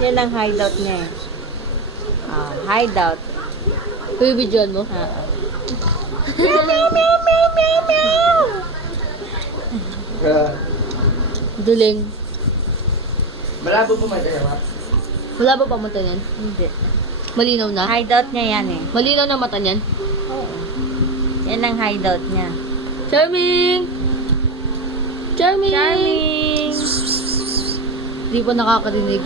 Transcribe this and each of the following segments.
Yan ang hideout niya eh. Ah, hideout. Bibidyoan mo? Meow, meow, meow, meow, meow, meow. Duling. Malabo po matayawa. Wala ba pa mata niyan? Hindi. Malinaw na? Hideout niya yan eh. Malinaw na mata niyan? Oo. Yan ang hideout niya. Charming! Charming! Charming! Di pa nakakarinig.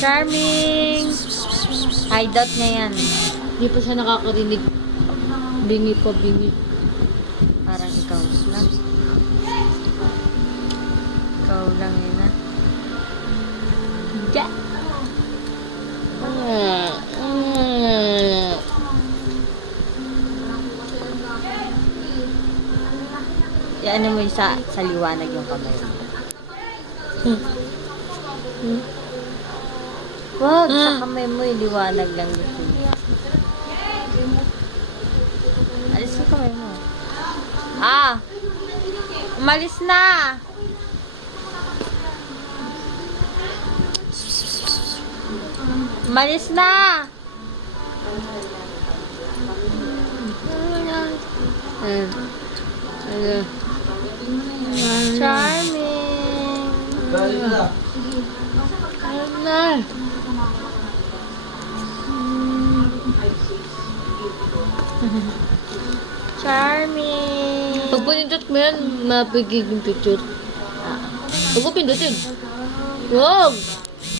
Charming! Hideout niya yan. Di pa siya nakakarinig. Bingi pa, bingi. Parang ikaw na. Ikaw lang yun ah. Ja! Ano mo yung sa liwanag yung kamay mo. Wag, sa kamay mo yung liwanag lang dito. Alis yung kamay mo. Ah! Umalis na! Umalis na! Charming! Charming! Pag pinindot mo yan, mapigiging picture. Huwag mo pindutin. Huwag!